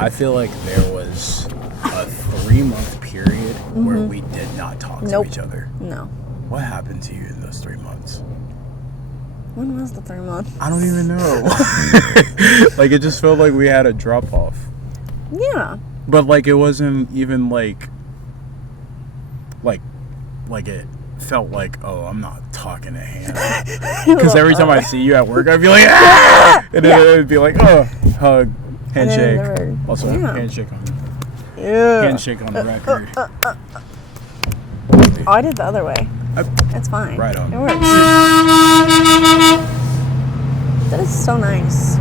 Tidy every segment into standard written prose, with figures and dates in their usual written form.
I feel like there was a 3-month period where we did not talk to each other. No. What happened to you in those 3 months? When was the 3 months? I don't even know. Like, it just felt like we had a drop off. Yeah. But, like, it wasn't even like it felt like, oh, I'm not talking to Hannah. Because every time I see you at work, I'd be like, ah! And then it would be like, oh, hug, handshake. Also, handshake on the record. Oh, I did the other way. It's fine. Right on. It works. That is so nice.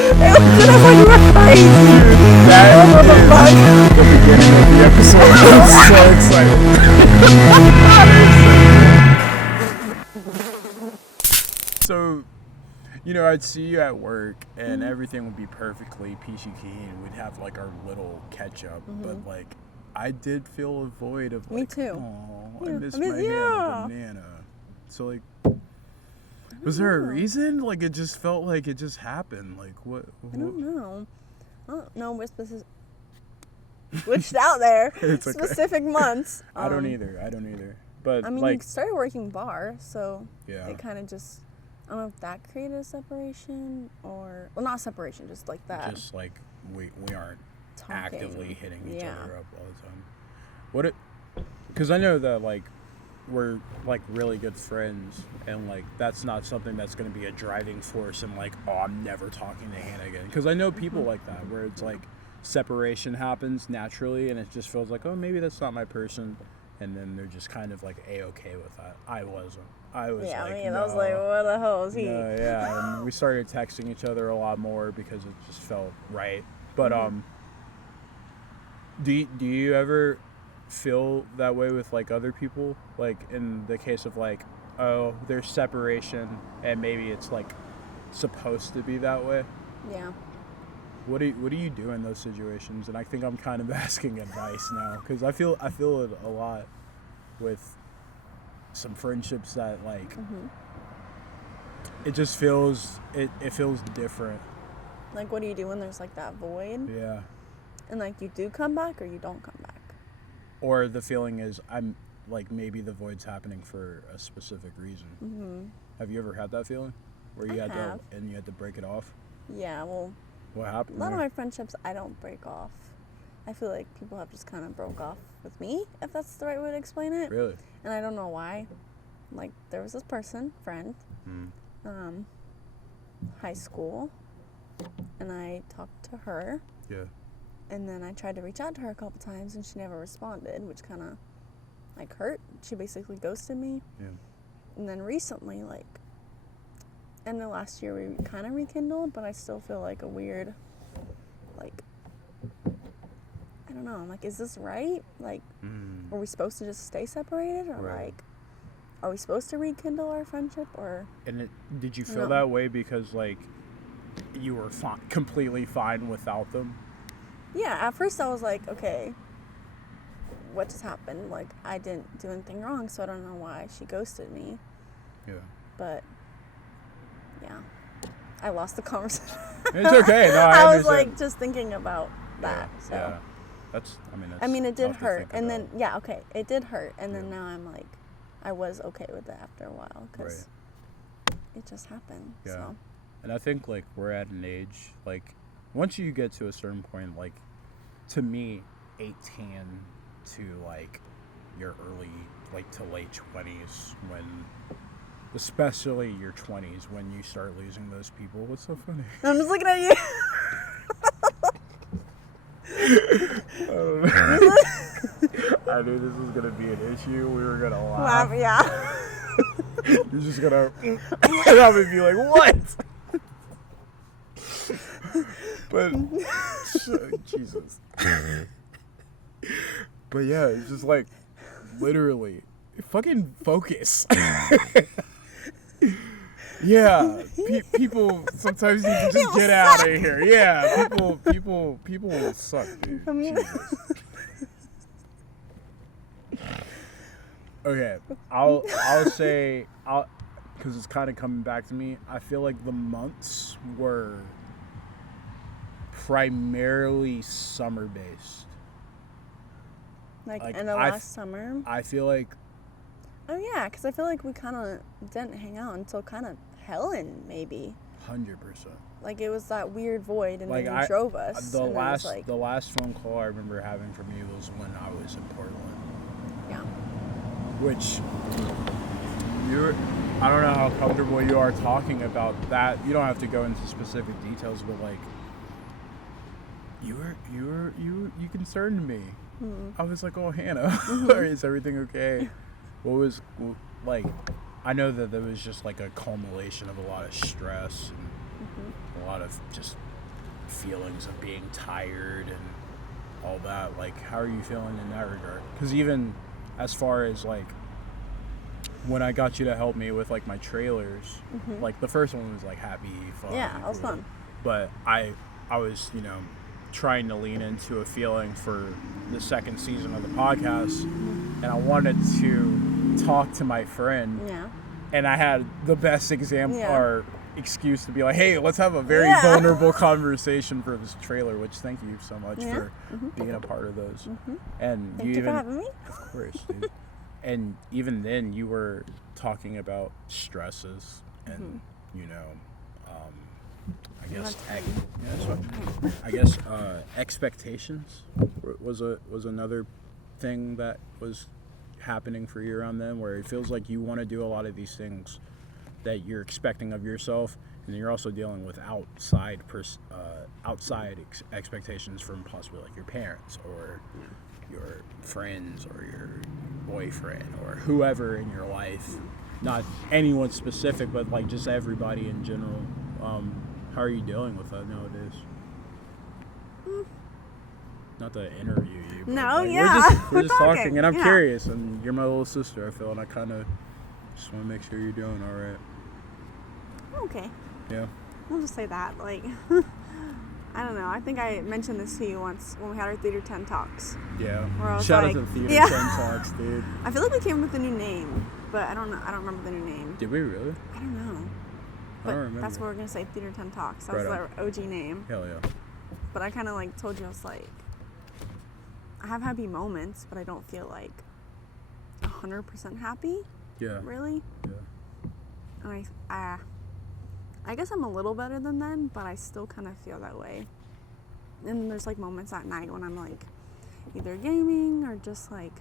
It was when you were crazy. That is the beginning of the episode. I'm so excited. So, you know, I'd see you at work and everything would be perfectly peachy keen. We'd have like our little catch up, but like I did feel a void of like, me too. Oh, I miss my Hannah banana. So like, was there a reason? Like, it just felt like it just happened. Like, what? I don't know. I don't know which out there. Specific months. I don't either. But I mean, like, you started working bar, so yeah, it kind of just, I don't know if that created a separation or, well, not separation, just like that. Just like we aren't talking. Actively hitting each other up all the time. Because I know that like we're like really good friends, and like that's not something that's going to be a driving force and like, oh, I'm never talking to Hannah again. Because I know people like that where it's like separation happens naturally and it just feels like, oh, maybe that's not my person, and then they're just kind of like a-okay with that. I wasn't. I was yeah, like, I mean, no, I was like, what the hell is he? Yeah, and we started texting each other a lot more because it just felt right. But do you ever feel that way with like other people, like in the case of like, oh, there's separation and maybe it's like supposed to be that way? Yeah. What do you do in those situations? And I think I'm kind of asking advice now because I feel it a lot with some friendships that like it just feels it feels different. Like, what do you do when there's like that void? Yeah. And like you do come back or you don't come back? Or the feeling is I'm like maybe the void's happening for a specific reason. Have you ever had that feeling where you had to break it off? Yeah, well, what happened? A lot of my friendships I don't break off. I feel like people have just kind of broke off with me, if that's the right way to explain it. Really? And I don't know why. Like, there was this friend, high school, and I talked to her. Yeah. And then I tried to reach out to her a couple times, and she never responded, which kind of, like, hurt. She basically ghosted me. Yeah. And then recently, like, end of last year, we kind of rekindled, but I still feel like a weird, like, I don't know. I'm like, is this right? Like, are we supposed to just stay separated? Or, like, are we supposed to rekindle our friendship? Or... And did you feel that way because, like, you were completely fine without them? Yeah, at first I was like, okay, what just happened? Like, I didn't do anything wrong, so I don't know why she ghosted me. Yeah. But, yeah, I lost the conversation. It's okay. No, I was, like, just thinking about that. Yeah, so. Yeah. I mean, it did hurt. And then, it did hurt. And then now I'm like, I was okay with it after a while because it just happened. Yeah. So. And I think, like, we're at an age, like, once you get to a certain point, like, to me, 18 to, like, your early, like, to late 20s, when, especially your 20s, when you start losing those people. What's so funny? I'm just looking at you. I knew this was going to be an issue. We were going to laugh. Yeah. You're just going to, and I would be like, what? But Jesus. But yeah, it's just like literally fucking focus. Yeah, people sometimes need to just get out of here. Yeah, people will suck, dude. Okay, I'll say because it's kind of coming back to me. I feel like the months were primarily summer based. Like in the last summer? I feel like... Oh, yeah, because I feel like we kind of didn't hang out until kind of Helen, maybe. 100%. Like, it was that weird void, and like then you drove us. The last phone call I remember having from you was when I was in Portland. Yeah. Which, I don't know how comfortable you are talking about that. You don't have to go into specific details, but, like, you concerned me. I was like, oh, Hannah, is everything okay? What was, like, I know that there was just like a culmination of a lot of stress and a lot of just feelings of being tired and all that. Like, how are you feeling in that regard? Because even as far as like when I got you to help me with like my trailers, like the first one was like happy, fun. Yeah, that was fun. But I was, trying to lean into a feeling for the second season of the podcast, and I wanted to talk to my friend. Yeah. And I had the best example or excuse to be like, hey, let's have a very vulnerable conversation for this trailer, which thank you so much for being a part of those. And Thank you for having me. Of course, dude. And even then you were talking about stresses and, I guess expectations was another thing that was happening for you around then, where it feels like you want to do a lot of these things that you're expecting of yourself, and then you're also dealing with outside expectations from possibly like your parents or your friends or your boyfriend or whoever in your life, not anyone specific, but like just everybody in general. How are you dealing with that nowadays? Not to interview you. But no, like, we're just talking, and I'm curious, and you're my little sister, I feel, and I kind of just want to make sure you're doing all right. Okay. Yeah. I'll just say that, like, I don't know. I think I mentioned this to you once when we had our Theater 10 talks. Yeah. Where I was Shout like, out to the Theater 10 talks, dude. I feel like we came up with a new name, but I don't know. I don't remember the new name. Did we really? I don't know. But I don't remember. that's what we're gonna say. Theater 10 talks. That was our OG name. Hell yeah. But I kind of like told you, I was like, I have happy moments, but I don't feel like 100% happy. Yeah. Really? Yeah. And I guess I'm a little better than then, but I still kind of feel that way. And then there's like moments at night when I'm like either gaming or just like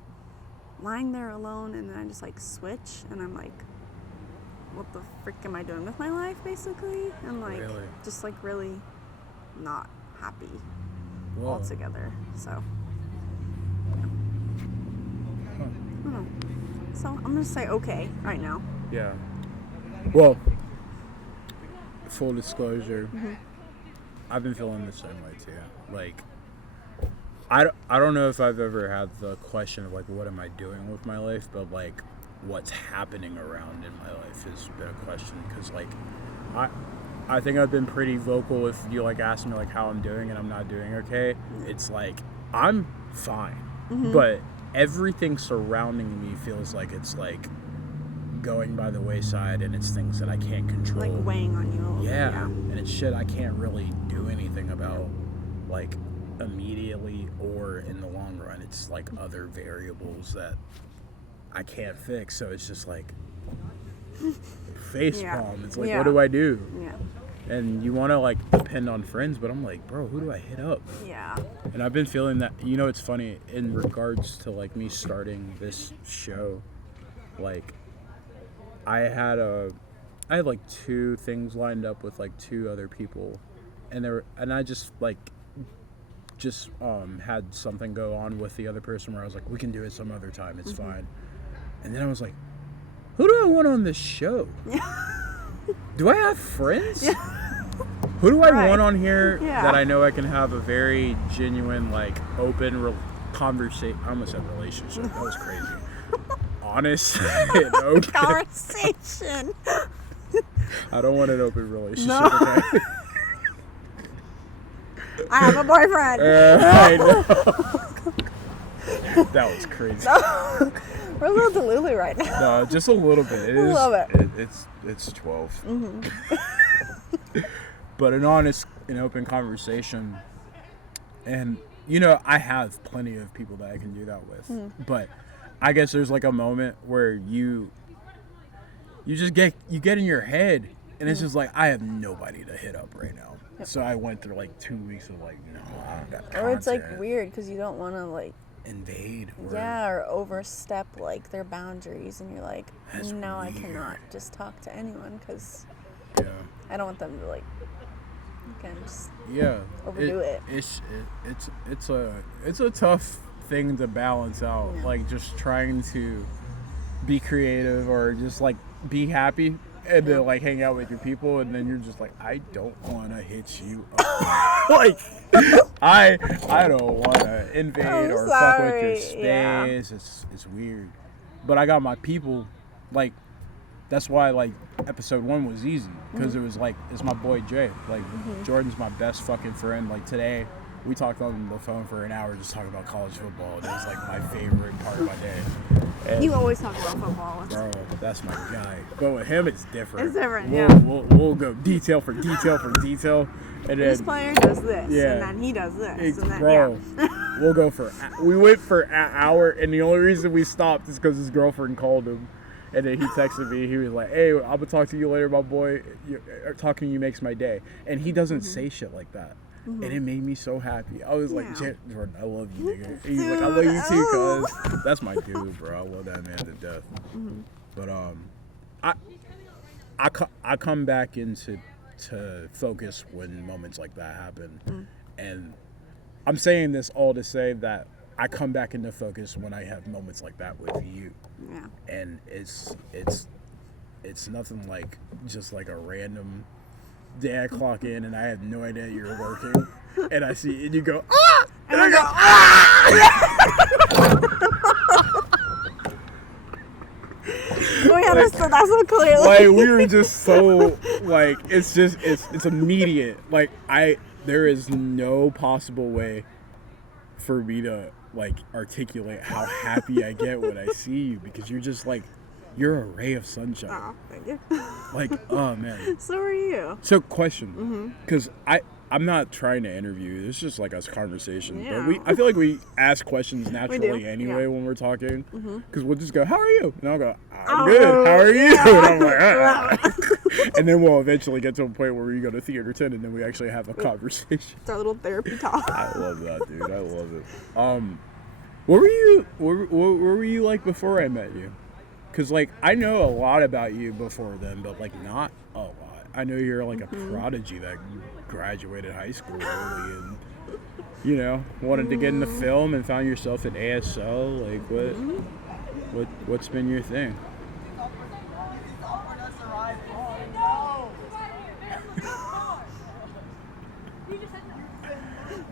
lying there alone, and then I just like switch and I'm like, what the frick am I doing with my life, basically? And like just like really not happy altogether. So so I'm gonna say okay right now. Yeah. Well, full disclosure, I've been feeling the same way too. Like, I don't know if I've ever had the question of like, what am I doing with my life, but like, what's happening around in my life has been a question, because like, I think I've been pretty vocal. If you like ask me like how I'm doing and I'm not doing okay, it's like I'm fine, but everything surrounding me feels like it's like going by the wayside, and it's things that I can't control, like weighing on you a little bit. Yeah. And it's shit I can't really do anything about, like immediately or in the long run. It's like other variables that I can't fix, so it's just like face palm. It's like, what do I do? Yeah. And you want to like depend on friends, but I'm like, bro, who do I hit up? Yeah. And I've been feeling that. It's funny in regards to like me starting this show. Like, I had like 2 things lined up with like 2 other people, and I just had something go on with the other person where I was like, we can do it some other time. It's fine. And then I was like, who do I want on this show? Do I have friends? Yeah. Who do I want on here that I know I can have a very genuine, like, open conversation? I almost said relationship. That was crazy. Honest and open. Conversation. I don't want an open relationship, okay? I have a boyfriend. I know. That was crazy. We're a little delulu right now. No, just a little bit. It A is. little bit. It's 12. Mm-hmm. But an honest and open conversation, and I have plenty of people that I can do that with. But I guess there's like a moment where you just get in your head, and it's just like, I have nobody to hit up right now. Yep. So I went through like 2 weeks of like, no, I don't got content. Or it's like weird because you don't want to like invade. or overstep like their boundaries, and you're like, That's no, weird. I cannot just talk to anyone because Yeah. I don't want them to like, again, just Yeah. overdo it. It's a tough thing to balance out. Yeah. Like just trying to be creative or just like be happy and then like hang out with your people, and then you're just like, I don't want to hit you up. Like I don't want to invade or fuck with your space. Yeah. It's weird. But I got my people. Like that's why like episode 1 was easy, because it was like, it's my boy Jay. Like Jordan's my best fucking friend. Like today we talked on the phone for an hour just talking about college football. It was like my favorite part of my day. And You always talk about football. bro, that's my guy. But with him, it's different. It's different, We'll go detail for detail for detail. And This then, player does this, Yeah. and then he does this, and then bro, we'll go for, we went for an hour, and the only reason we stopped is because his girlfriend called him. And then he texted me. He was like, hey, I'm going to talk to you later, my boy. Talking to you makes my day. And he doesn't say shit like that. And it made me so happy. I was like, Jordan, I love you, nigga. And he's like, I love you too, cuz. That's my dude, bro. I love that man to death. But I come back into focus when moments like that happen. And I'm saying this all to say that I come back into focus when I have moments like that with you. Yeah. And it's nothing like just like a random day I clock in and I have no idea you're working, and I see and you go, ah! And I go, ah! We understood that so clearly. Like we were just so like, it's immediate. Like there is no possible way for me to like articulate how happy I get when I see you, because you're just like, you're a ray of sunshine. Oh, thank you. Like, oh man. So are you. So question, because I'm not trying to interview you. It's just like us conversation. Yeah. But I feel like we ask questions naturally anyway yeah. when we're talking. Because we'll just go, how are you? And I'll go, I'm Oh, good. How are you? yeah. And I'm like, ah. And then we'll eventually get to a point where we go to Theater 10 and then we actually have a conversation. It's our little therapy talk. I love that, dude. I love it. What were you like before I met you? Because, like, I know a lot about you before then, but, like, not a lot. I know you're, like, a prodigy that graduated high school early and, you know, wanted to get into film and found yourself at ASO. Like, what's been your thing?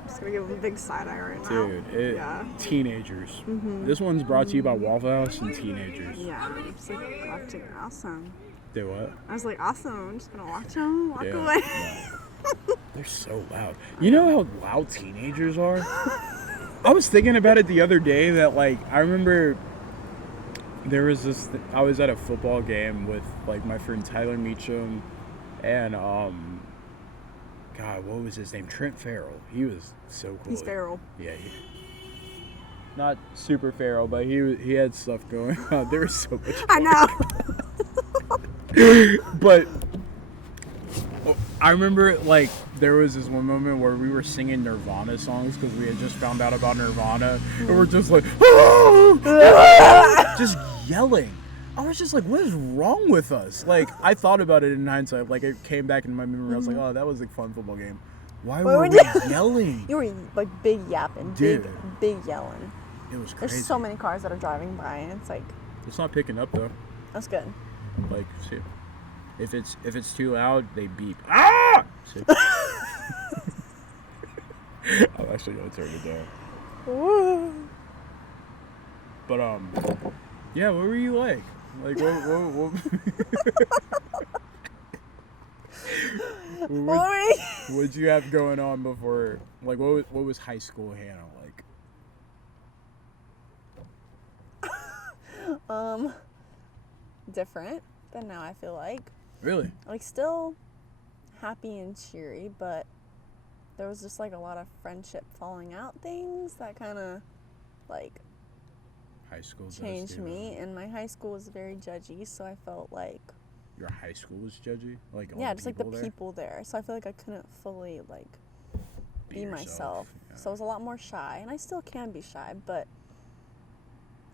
Just gonna give him a big side eye right now. Dude, teenagers. This one's brought to you by Waffle House and teenagers. Yeah, I'm just like watching. Awesome. They what? I was like, awesome. I'm just gonna watch them walk away. No. They're so loud. You know how loud teenagers are? I was thinking about it the other day that, like, I remember there was this, I was at a football game with, like, my friend Tyler Meacham and, God, what was his name? Trent Farrell. He was so cool. He's feral. Yeah. Not super feral, but he had stuff going on. There was so much. I know. But I remember, like, there was this one moment where we were singing Nirvana songs because we had just found out about Nirvana, and we're just like, just yelling. I was just like, what is wrong with us? Like, I thought about it in hindsight. Like, it came back in my memory. I was like, oh, that was a fun football game. Why were we yelling? You were like big yapping, Dude. big yelling. It was crazy. There's so many cars that are driving by, and it's like, It's not picking up though. that's good. Like, see, if it's too loud, they beep. Ah! See? I'm actually gonna turn it down. Woo. But yeah, what were you like? Like, what what'd you have going on before? Like, what was high school Hannah like? Different than now, I feel like. Really? Like, still happy and cheery, but there was just, like, a lot of friendship falling out things that kind of, like, High school changed me. And my high school was very judgy, so I felt like... Your high school was judgy? Like, all yeah, the just, like, the there? people there. So I feel like I couldn't fully, like, be myself. Yeah. So I was a lot more shy. And I still can be shy, but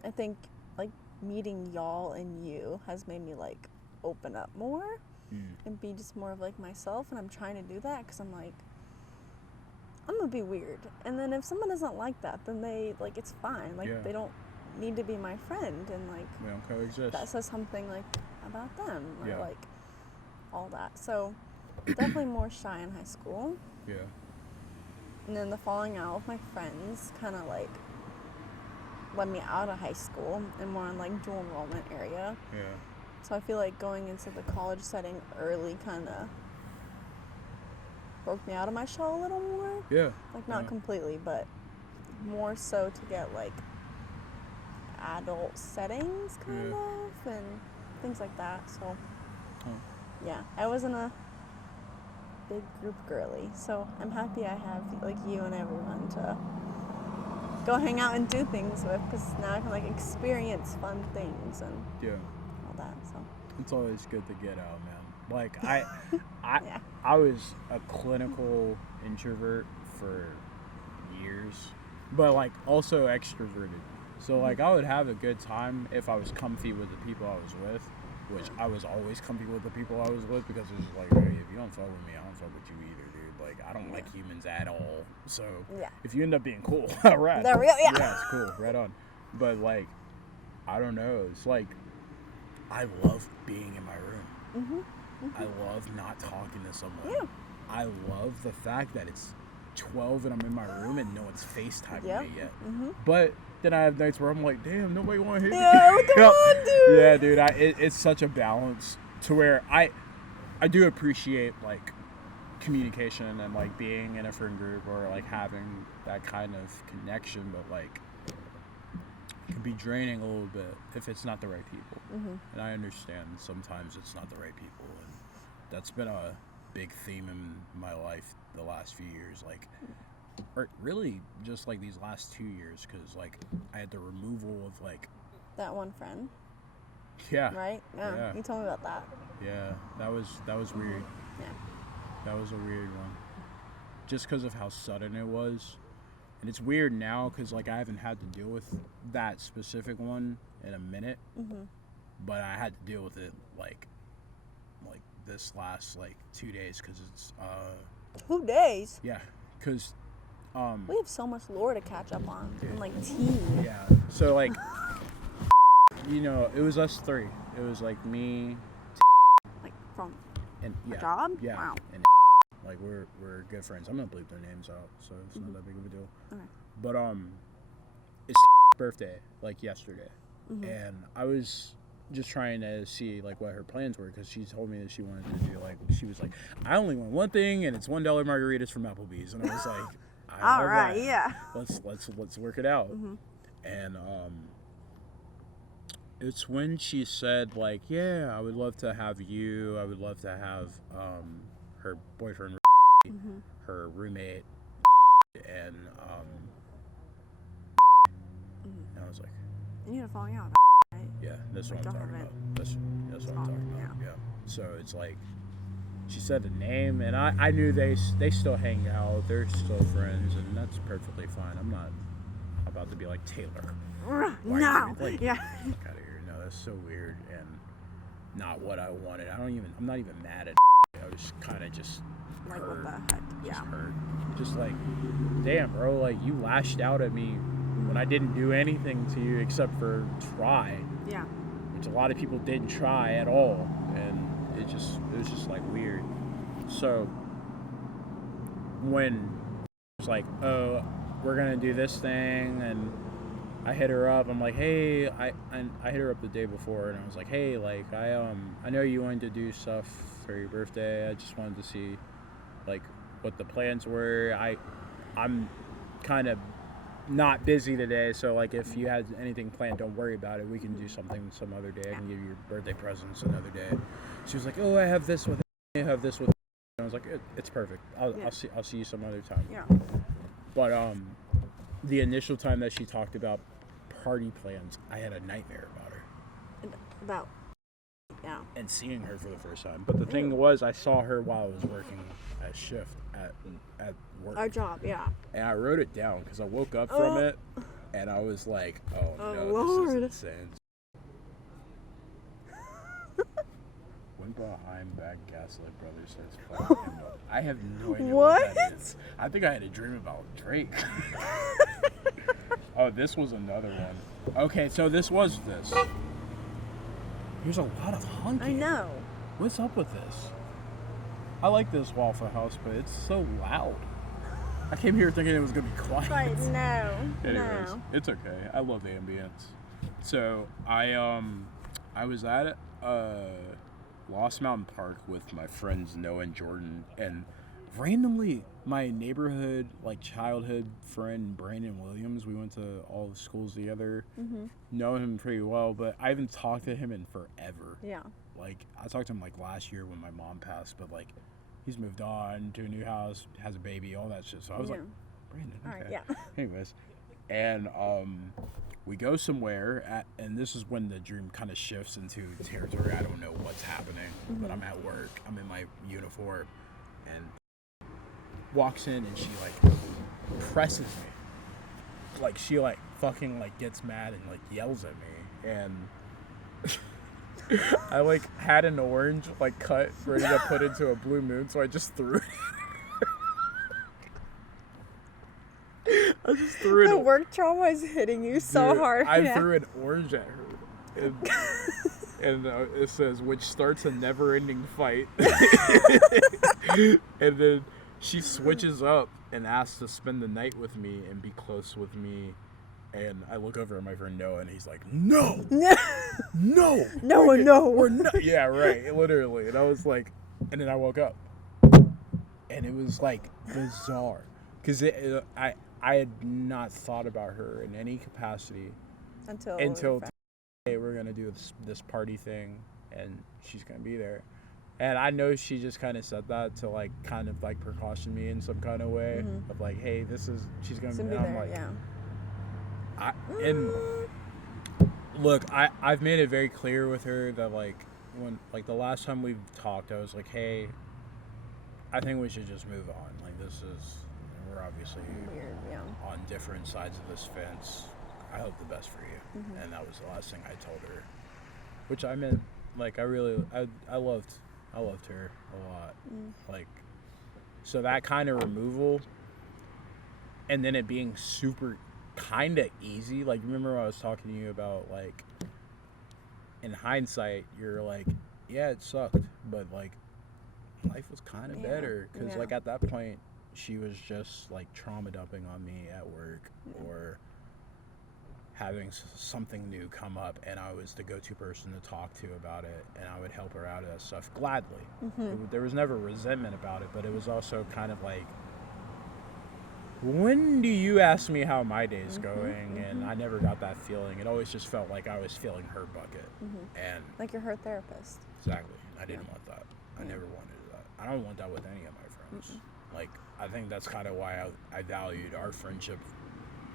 I think, like, meeting y'all and you has made me, like, open up more and be just more of, like, myself. And I'm trying to do that because I'm like, I'm gonna be weird. And then if someone doesn't like that, then they, like, it's fine. Like, they don't need to be my friend. And, like, we don't coexist. that says something, like, about them or, like, all that. So definitely more shy in high school. Yeah. And then the falling out with my friends kind of, like, led me out of high school and more in, like, dual enrollment area. Yeah. So I feel like going into the college setting early kind of broke me out of my shell a little more. Yeah. Like, not completely, but more so to get, like, adult settings kind of and things like that. So, yeah, I wasn't a big group girly. So I'm happy I have, like, you and everyone to go hang out and do things with, because now I can, like, experience fun things and all that. So it's always good to get out, man. Like, I was a clinical introvert for years, but, like, also extroverted. So, like, I would have a good time if I was comfy with the people I was with, which I was always comfy with the people I was with, because it was just like, hey, if you don't fuck with me, I don't fuck with you either, dude. Like, I don't like humans at all. So, if you end up being cool, right. They're real, Yeah, it's cool. Right on. But, like, I don't know. It's like, I love being in my room. I love not talking to someone. I love the fact that it's 12 and I'm in my room and no one's FaceTiming me yet. But then I have nights where I'm like, damn, nobody want to hit me. Come on, dude. Yeah, dude. It's such a balance to where I do appreciate, like, communication and, like, being in a friend group or, like, having that kind of connection, but, like, it can be draining a little bit if it's not the right people. And I understand sometimes it's not the right people, and that's been a big theme in my life the last few years, like, or really just, like, these last 2 years, because, like, I had the removal of, like, that one friend. Right? Yeah. You told me about that. Yeah, that was weird. Yeah. That was a weird one. Just because of how sudden it was. And it's weird now because, like, I haven't had to deal with that specific one in a minute. But I had to deal with it, like this last, like, 2 days, because it's, 2 days? Yeah, because, we have so much lore to catch up on. And, like, tea. Yeah, so, like, you know, it was us three. It was, like, me, like, from and a job? Yeah. Wow. And, like, we're good friends. I'm gonna bleep their names out, so it's not that big of a deal. Okay. But, it's birthday, like, yesterday. And I was just trying to see, like, what her plans were, because she told me that she wanted to do, like, she was like, I only want one thing, and it's $1 margaritas from Applebee's. And I was like, all right, yeah. Let's work it out. And it's when she said, like, yeah, I would love to have you. I would love to have her boyfriend, her roommate, and I was like, and you had a falling out, right? Yeah, that's what I'm talking about. That's what I'm talking about. Yeah. So it's like, she said the name, and I knew they still hang out. They're still friends, and that's perfectly fine. I'm not about to be like, Taylor. No. Like, yeah. Fuck out of here. No, that's so weird and not what I wanted. I'm not even mad at. I was kind of just like, hurt. What the heck? Just hurt. Just like, damn, bro. Like, you lashed out at me when I didn't do anything to you except for try. Yeah. Which a lot of people didn't try at all, and it was just like weird. So when it was like, oh, we're gonna do this thing, and I hit her up. I'm like, hey, I hit her up the day before, and I was like, hey, like, I know you wanted to do stuff for your birthday. I just wanted to see, like, what the plans were. I'm kind of not busy today, so like if you had anything planned, don't worry about it. We can do something some other day. I can give you your birthday presents another day. She was like, oh, I have this with him, I have this with him. And I was like, it's perfect. I'll see you some other time. Yeah. But the initial time that she talked about party plans, I had a nightmare about her. About. Yeah. And seeing her for the first time. But the thing was, I saw her while I was working at shift at work. Our job, yeah. And I wrote it down because I woke up from it, and I was like, oh no, Lord. this is insane. When Behind Bad Gaslight Brothers starts playing him, I have no idea what that is. I think I had a dream about Drake. Oh, this was another one. Okay, so this. There's a lot of honking. I know. What's up with this? I like this Waffle House, but it's so loud. I came here thinking it was going to be quiet. Right, no. Anyways, no. It's okay. I love the ambience. So, I was at Lost Mountain Park with my friends Noah and Jordan, and randomly my neighborhood, like childhood friend Brandon Williams, we went to all the schools together, know him pretty well, but I haven't talked to him in forever. Yeah. Like, I talked to him like last year when my mom passed, but like he's moved on to a new house, has a baby, all that shit. So I was like, Brandon, okay. All right, yeah. Anyways, and we go somewhere, and this is when the dream kind of shifts into territory. I don't know what's happening, but I'm at work. I'm in my uniform, and walks in, and she like presses me. Like, she like fucking like gets mad and like yells at me, and I like had an orange like cut ready to put into a blue moon, so I just threw it. I just threw it. The work trauma is hitting you so hard. I threw an orange at her, and it says, "Which starts a never-ending fight." And then she switches up and asks to spend the night with me and be close with me. And I look over at my friend Noah, and he's like, "No, no, we're not." Yeah, right, literally. And I was like, and then I woke up, and it was like bizarre, because I had not thought about her in any capacity until hey, we're gonna do this party thing, and she's gonna be there. And I know she just kind of said that to like kind of like precaution me in some kind of way of like, hey, she's gonna be there. I'm like, yeah. And look, I've made it very clear with her that like when like the last time we've talked, I was like, hey, I think we should just move on. Like, we're obviously weird, yeah, on different sides of this fence. I hope the best for you. And that was the last thing I told her, which I meant like I loved her a lot. Like, so that kind of removal, and then it being super kind of easy. Like, remember when I was talking to you about like in hindsight you're like, yeah, it sucked, but like life was kind of better, because like at that point she was just like trauma dumping on me at work, or having something new come up, and I was the go-to person to talk to about it, and I would help her out of that stuff gladly. There was never resentment about it, but it was also kind of like, when do you ask me how my day's going? And I never got that feeling. It always just felt like I was filling her bucket. And like you're her therapist. Exactly. I didn't want that. I never wanted that. I don't want that with any of my friends. Like, I think that's kind of why I valued our friendship.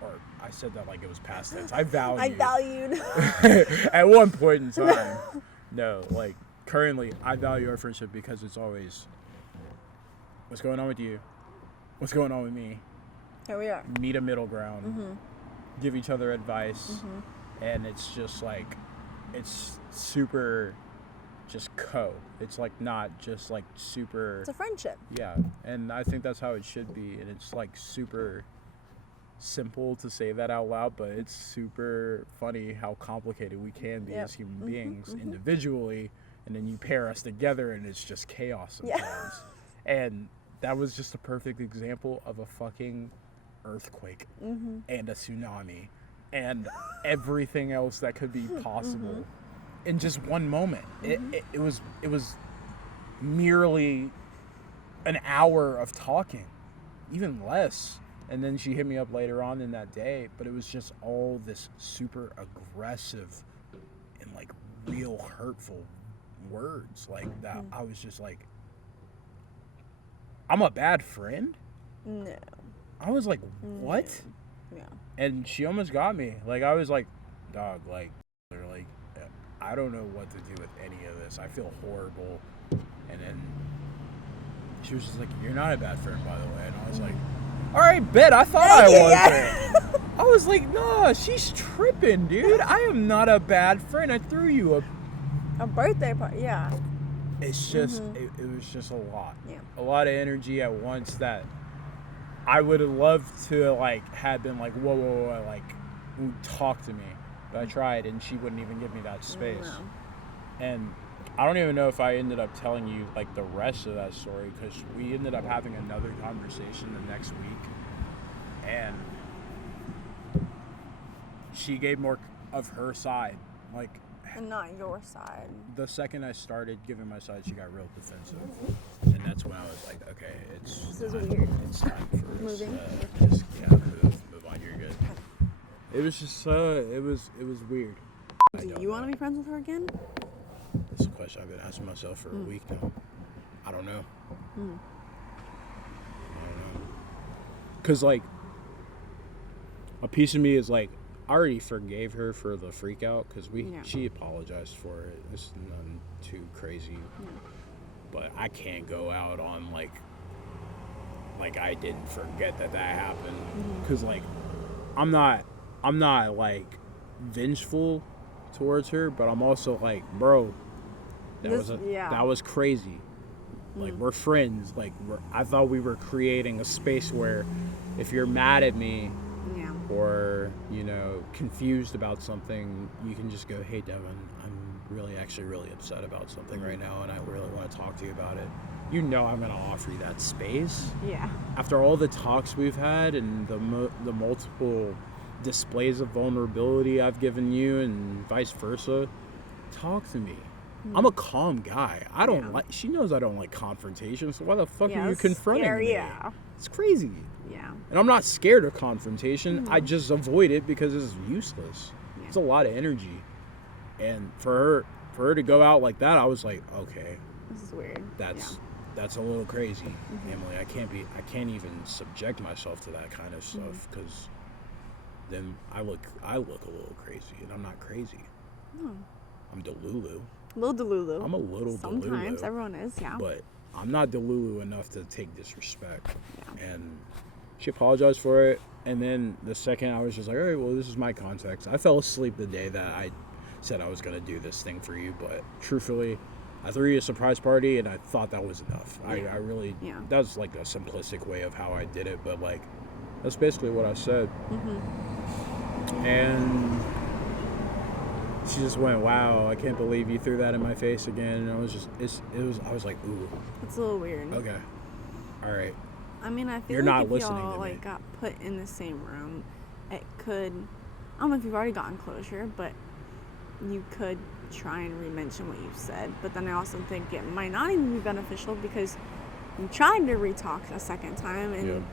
Or I said that like it was past tense. I valued. At one point in time. No, like currently I value our friendship because it's always, what's going on with you? What's going on with me? Here we are. Meet a middle ground. Give each other advice. And it's just like, it's super just it's like not just like super. It's a friendship. Yeah. And I think that's how it should be. And it's like super simple to say that out loud, but it's super funny how complicated we can be as human beings individually, and then you pair us together and it's just chaos sometimes. And that was just a perfect example of a fucking earthquake and a tsunami and everything else that could be possible in just one moment. It was merely an hour of talking, even less. And then she hit me up later on in that day, but it was just all this super aggressive and like real hurtful words like that. I was just like, I'm a bad friend? No. I was like, what? Yeah. And she almost got me. Like, I was like, dog, like, they're like, I don't know what to do with any of this. I feel horrible. And then she was just like, you're not a bad friend, by the way. And I was like, all right, bet. I thought I was. I was like, nah, she's tripping, dude. I am not a bad friend. I threw you a birthday party. Yeah. It's just, it was just a lot. Yeah. A lot of energy at once that I would have loved to, like, have been like, whoa, like, talk to me. But I tried, and she wouldn't even give me that space. No. And I don't even know if I ended up telling you, like, the rest of that story, because we ended up having another conversation the next week, and she gave more of her side. Like, and not your side. The second I started giving my side, she got real defensive. And that's when I was like, okay, this is weird. It's time for us Moving. just move on. You're good. It was just, it was weird. Do you want to be friends with her again? That's a question I've been asking myself for a week now. I don't know. I don't know. Because, like, a piece of me is like, I already forgave her for the freak out because she apologized for it. It's nothing too crazy. But I can't go out on like I didn't forget that happened. Because, like, I'm not like vengeful towards her, but I'm also like, bro, that was crazy. Like, we're friends. Like, I thought we were creating a space where if you're mad at me or, you know, confused about something, you can just go, hey, Devin, I'm really upset about something right now, and I really want to talk to you about it. You know I'm going to offer you that space. Yeah. After all the talks we've had and the multiple displays of vulnerability I've given you and vice versa, talk to me. I'm a calm guy. I don't like. She knows I don't like confrontation. So why the fuck are you confronting me? Yeah, it's crazy. Yeah. And I'm not scared of confrontation. I just avoid it because it's useless. Yeah. It's a lot of energy. And for her to go out like that, I was like, okay, this is weird. That's a little crazy, Emily. I can't even subject myself to that kind of stuff because then I look a little crazy, and I'm not crazy. No. I'm Delulu. A little Delulu. I'm a little Sometimes. Delulu. Sometimes everyone is, yeah. But I'm not Delulu enough to take disrespect. Yeah. And she apologized for it. And then the second I was just like, all right, well, this is my context. I fell asleep the day that I said I was going to do this thing for you. But truthfully, I threw you a surprise party, and I thought that was enough. Yeah. I really, that was like a simplistic way of how I did it. But, like, that's basically what I said. And she just went, wow, I can't believe you threw that in my face again. And I was just, I was like, ooh. It's a little weird. Okay. All right. I mean, I feel like if y'all, like, got put in the same room, it could, I don't know if you've already gotten closure, but you could try and re-mention what you said. But then I also think it might not even be beneficial because you tried to re-talk a second time and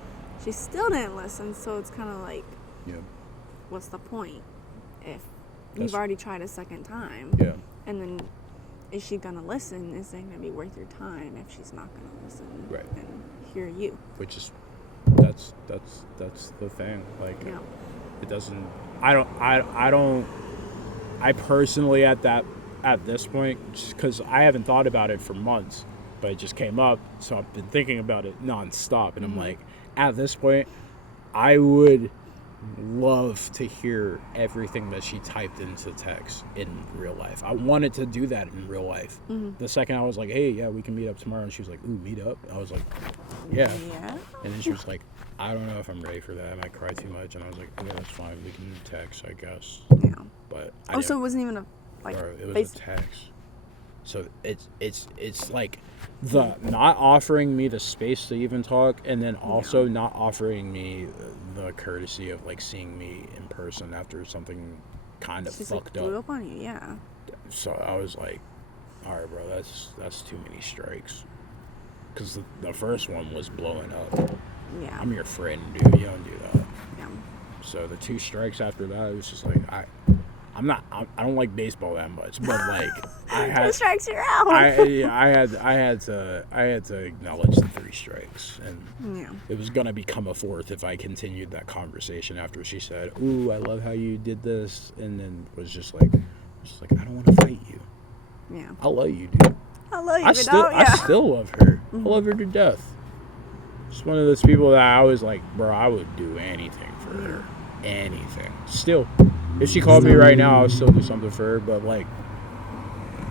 she still didn't listen. So it's kind of like, what's the point if you've already tried a second time? Yeah. And then is she going to listen? Is it going to be worth your time if she's not going to listen and hear you? Which is, that's the thing. Like, it doesn't, I personally at this point, just because I haven't thought about it for months, but it just came up, so I've been thinking about it nonstop, and I'm like, at this point, I would love to hear everything that she typed into text in real life. I wanted to do that in real life. The second I was like, hey, yeah, we can meet up tomorrow, and she was like, ooh, meet up? I was like, yeah. And then she was like, I don't know if I'm ready for that. I might cry too much. And I was like, okay, that's fine. We can text, I guess. Yeah. But so it wasn't even a, like, it was a text. So it's like the not offering me the space to even talk, and then also not offering me the courtesy of, like, seeing me in person after something kind of fucked up. Blew up on you, yeah. So I was like, all right, bro, that's too many strikes. Because the first one was blowing up. Yeah. I'm your friend, dude. You don't do that. Yeah. So the 2 strikes after that, it was just like, I don't like baseball that much, but like, I had 2 strikes, you're out. I had to acknowledge the 3 strikes, and it was gonna become a 4th if I continued that conversation after she said, "Ooh, I love how you did this," and then was just like, I don't want to fight you. Yeah. I love you, dude. I love you, I still love her. I love her to death. She's one of those people that I was like, bro, I would do anything for her. Anything. Still. If she called me right now, I would still do something for her, but like,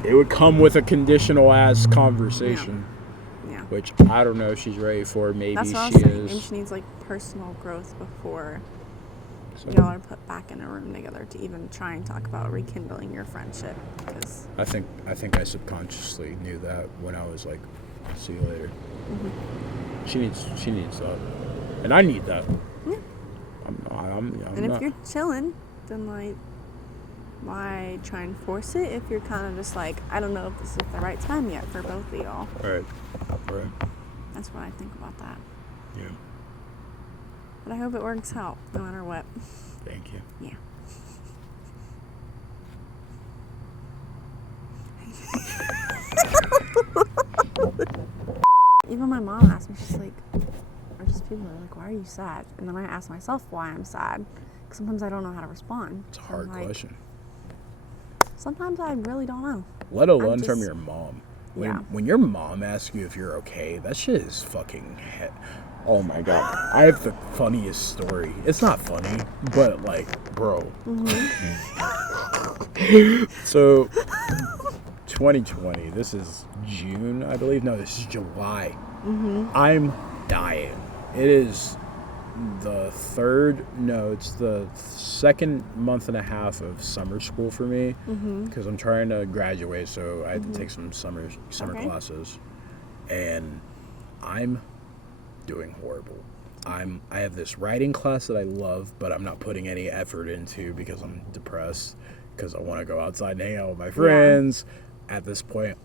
it would come with a conditional ass conversation. Yeah. Which I don't know if she's ready for. Maybe that's what she I was saying. is. And she needs like personal growth before So, y'all are put back in a room together to even try and talk about rekindling your friendship. Because I think I subconsciously knew that when I was like, see you later. She needs that, and I need that. Yeah. I'm and not. if you're chilling, then like, why try and force it if you're kind of just like, I don't know if this is the right time yet for both of y'all. Right. That's what I think about that. Yeah. But I hope it works out, no matter what. Thank you. Yeah. Even my mom asked me, she's like, or just people are like, why are you sad? And then I ask myself why I'm sad. Because sometimes I don't know how to respond. It's a hard question. Sometimes I really don't know. Let alone from your mom. Yeah. When your mom asks you if you're okay, that shit is fucking oh my god. I have the funniest story. It's not funny, but like, bro. So, 2020, this is June, I believe. No, this is July. I'm dying. It is it's the second month and a half of summer school for me, because I'm trying to graduate, so I have to take some summer classes, and I'm doing horrible. I have this writing class that I love, but I'm not putting any effort into because I'm depressed, because I want to go outside and hang out with my friends. At this point,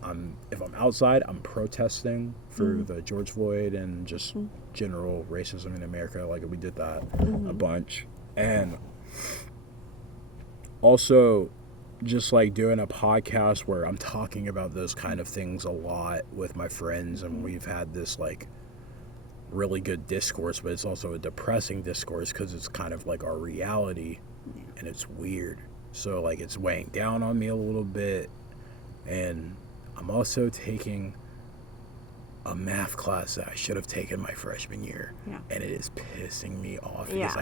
if I'm outside, I'm protesting for the George Floyd and just general racism in America. Like, we did that a bunch. And also just like doing a podcast where I'm talking about those kind of things a lot with my friends, and we've had this like really good discourse, but it's also a depressing discourse because it's kind of like our reality, and it's weird. So like, it's weighing down on me a little bit. And I'm also taking a math class that I should have taken my freshman year. Yeah. And it is pissing me off because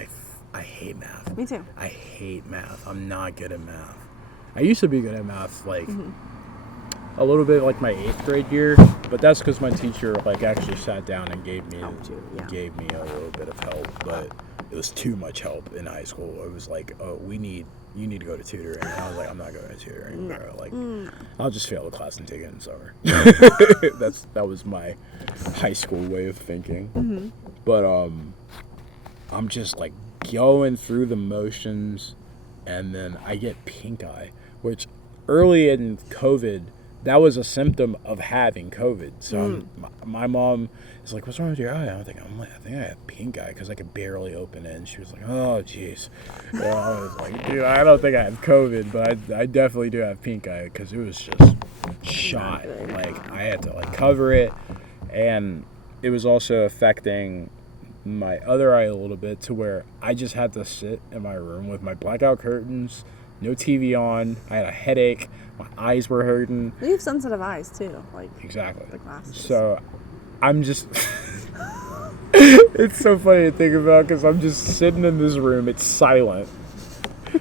I hate math. Me too. I hate math. I'm not good at math. I used to be good at math, like, a little bit like my 8th grade year, but that's because my teacher, like, actually sat down and gave me a little bit of help, but it was too much help in high school. It was like, oh, you need to go to tutoring. And I was like, I'm not going to tutoring, bro. Like, I'll just fail the class and take it in summer. That was my high school way of thinking. But I'm just like going through the motions, and then I get pink eye, which early in COVID, that was a symptom of having COVID. So my mom is like, "What's wrong with your eye?" I think I have pink eye because I could barely open it. And she was like, "Oh, jeez." I was like, "Dude, I don't think I have COVID, but I definitely do have pink eye because it was just shot. Like, I had to like cover it, and it was also affecting my other eye a little bit to where I just had to sit in my room with my blackout curtains, no TV on. I had a headache. My eyes were hurting. You have sensitive eyes too, like exactly. The glasses. So, I'm just. It's so funny to think about because I'm just sitting in this room. It's silent.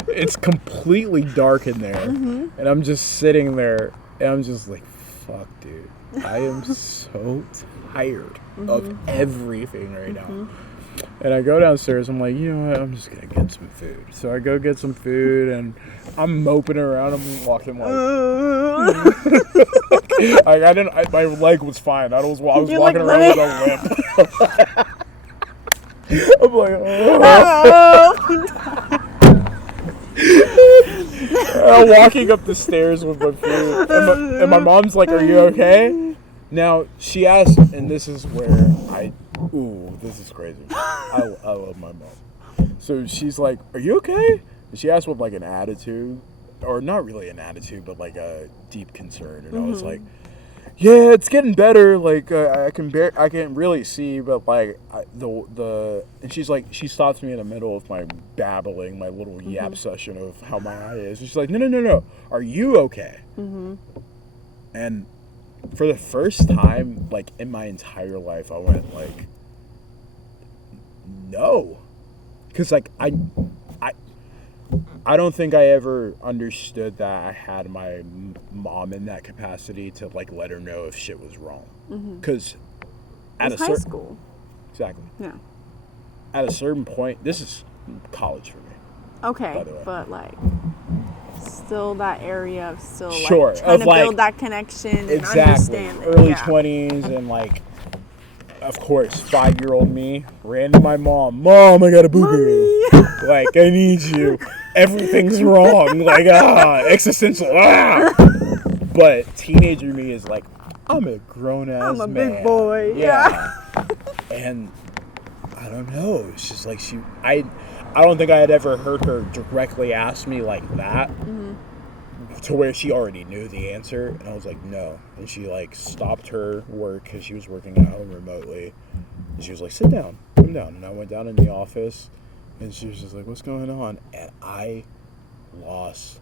It's completely dark in there, and I'm just sitting there, and I'm just like, "Fuck, dude, I am so tired of everything right now." And I go downstairs, I'm like, you know what, I'm just going to get some food. So I go get some food, and I'm moping around, I'm walking like... my leg was fine. I was walking around with a limp. I'm like, I'm walking up the stairs with my food, and my mom's like, "Are you okay?" Now, she asked, and this is where this is crazy. I love my mom. So she's like, are you okay? And she asked with like an attitude, or not really an attitude, but like a deep concern. And I was like, yeah, it's getting better. Like I can't really see, but like and she's like, she stops me in the middle of my babbling, my little yap session of how my eye is. And she's like, no, are you okay? And for the first time, like in my entire life, I went like, no, because like I don't think I ever understood that I had my mom in that capacity to like let her know if shit was wrong. Because at a high school. Exactly. Yeah. At a certain point, this is college for me. Okay, by the way. but like still that area of still like Sure, trying to like, build that connection and exactly. understand it. Early 20s and like, of course, 5-year-old me ran to my mom. Mom, I got a boo-boo. Like, I need you. Everything's wrong. Like, existential. But teenager me is like, I'm a grown-ass man. I'm a big boy. Yeah. And I don't know. It's just like I don't think I had ever heard her directly ask me like that. To where she already knew the answer, and I was like, no. And she like stopped her work because she was working at home remotely, and she was like, sit down, come down. And I went down in the office, and she was just like, what's going on? And I lost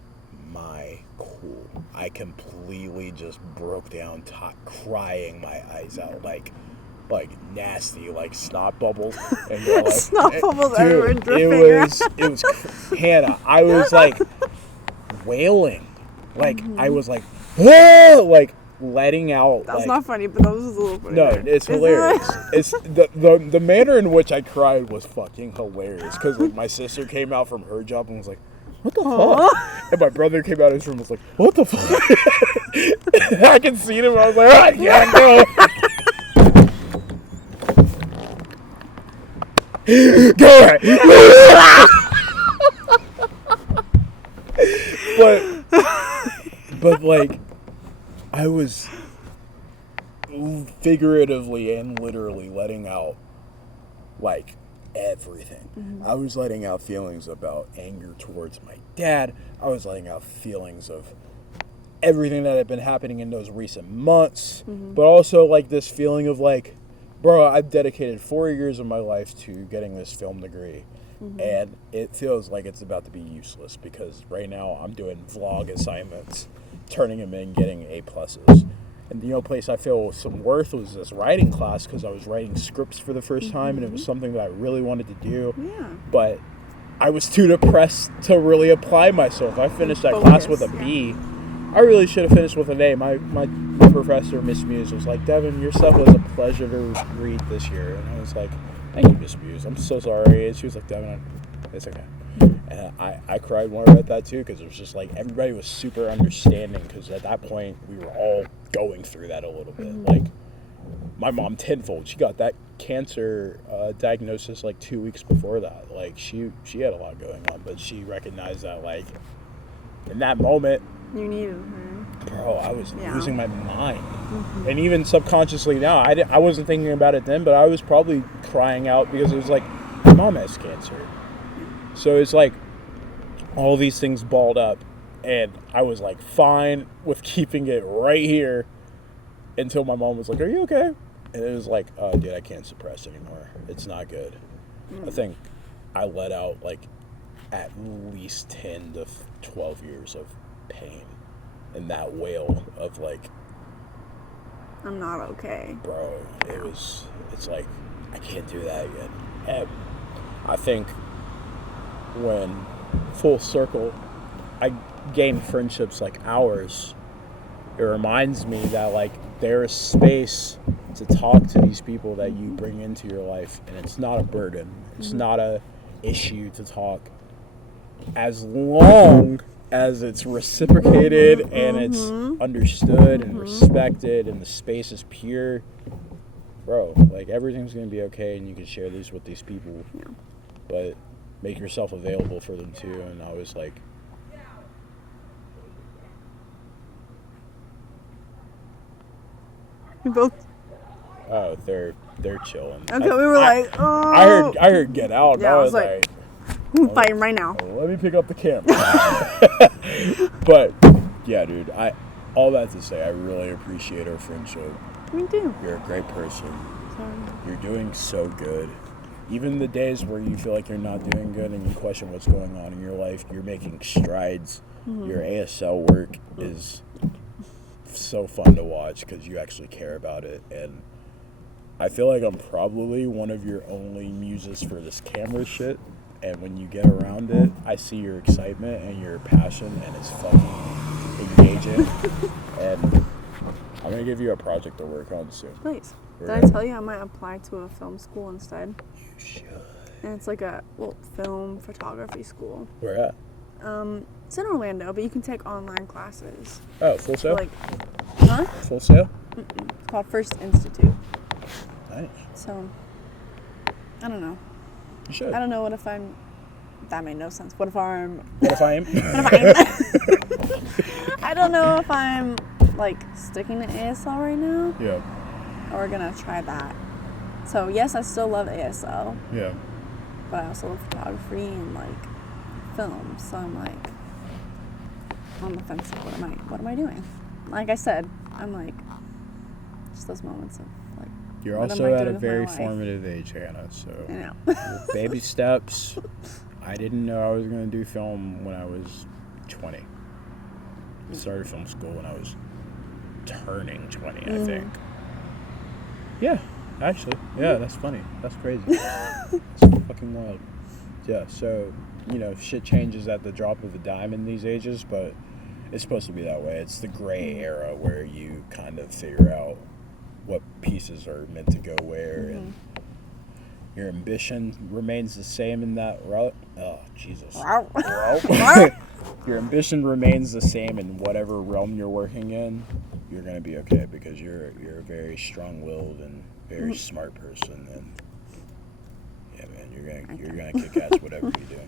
my cool. I completely just broke down, crying my eyes out, like nasty, like snot bubbles. And like, snot bubbles everywhere dripping. It was Hannah. I was like wailing. Like, I was like, whoa! Like, letting out. That's like, not funny, but that was just a little funny. No, it's hilarious. It's the manner in which I cried was fucking hilarious. Because, like, my sister came out from her job and was like, what the fuck? And my brother came out of his room and was like, what the fuck? I can see him. I was like, I can't go. Go ahead. But like, I was figuratively and literally letting out like everything. I was letting out feelings about anger towards my dad. I was letting out feelings of everything that had been happening in those recent months, but also like this feeling of like, bro, I've dedicated 4 years of my life to getting this film degree. And it feels like it's about to be useless because right now I'm doing vlog assignments, turning them in, getting A+. And the only place I feel some worth was this writing class because I was writing scripts for the first time and it was something that I really wanted to do. Yeah. But I was too depressed to really apply myself. I finished that class with a B. I really should have finished with an A. My professor, Miss Muse, was like, Devin, your stuff was a pleasure to read this year. And I was like, thank you, Miss Muse. I'm so sorry. And she was like, Devin, it's okay. And I cried more about that too because it was just like everybody was super understanding because at that point we were all going through that a little bit. Like my mom tenfold. She got that cancer diagnosis like 2 weeks before that. Like she had a lot going on, but she recognized that like in that moment, you needed her. Bro, I was losing my mind. And even subconsciously now, I wasn't thinking about it then, but I was probably crying out because it was like, my mom has cancer. So it's like all these things balled up. And I was like fine with keeping it right here until my mom was like, are you okay? And it was like, oh, dude, I can't suppress anymore. It's not good. I think I let out like at least 10 to 12 years of pain and that wail of like, I'm not okay. Bro, it's like, I can't do that again. And I think when full circle, I gain friendships like ours, it reminds me that like there is space to talk to these people that you bring into your life, and it's not a burden. It's not a issue to talk, as long as it's reciprocated and it's understood and respected and the space is pure. Bro, like everything's gonna be okay and you can share these with these people. But make yourself available for them too. And I was like, We both. Oh, they're chilling. Okay, we were like, oh. I heard get out. Yeah, I I was was like, I'm fighting right now. let me pick up the camera. But yeah, dude, all that to say, I really appreciate our friendship. Me too. You're a great person. Sorry. You're doing so good. Even the days where you feel like you're not doing good and you question what's going on in your life, you're making strides. Mm-hmm. Your ASL work is so fun to watch because you actually care about it. And I feel like I'm probably one of your only muses for this camera shit. And when you get around it, I see your excitement and your passion, and it's fucking engaging. And I'm going to give you a project to work on soon. Please. Did I tell you I might apply to a film school instead? You should. And it's like a film photography school. Where at? It's in Orlando, but you can take online classes. Oh, Full Sail? Huh? Full Sail? Mm-mm. It's called First Institute. Nice. So, I don't know. You should. I don't know that made no sense. What if I am? I don't know if I'm, sticking to ASL right now. Yeah. Or gonna try that. So, yes, I still love ASL. Yeah. But I also love photography and, film. So I'm, on the fence of what am I doing? Like I said, I'm, just those moments of, You're what also am I at a doing with very my life? formative age, Hannah, so I know. baby steps. I didn't know I was going to do film when I was 20. I started film school when I was turning 20, I think. Yeah, actually. Yeah, that's funny. That's crazy. It's fucking wild. Yeah, so, shit changes at the drop of a dime in these ages, but it's supposed to be that way. It's the gray era where you kind of figure out what pieces are meant to go where, and your ambition remains the same in that route. Oh, Jesus. Your ambition remains the same in whatever realm you're working in. You're going to be okay because you're a very strong-willed and very smart person, and yeah, man, you're gonna kick ass whatever you do.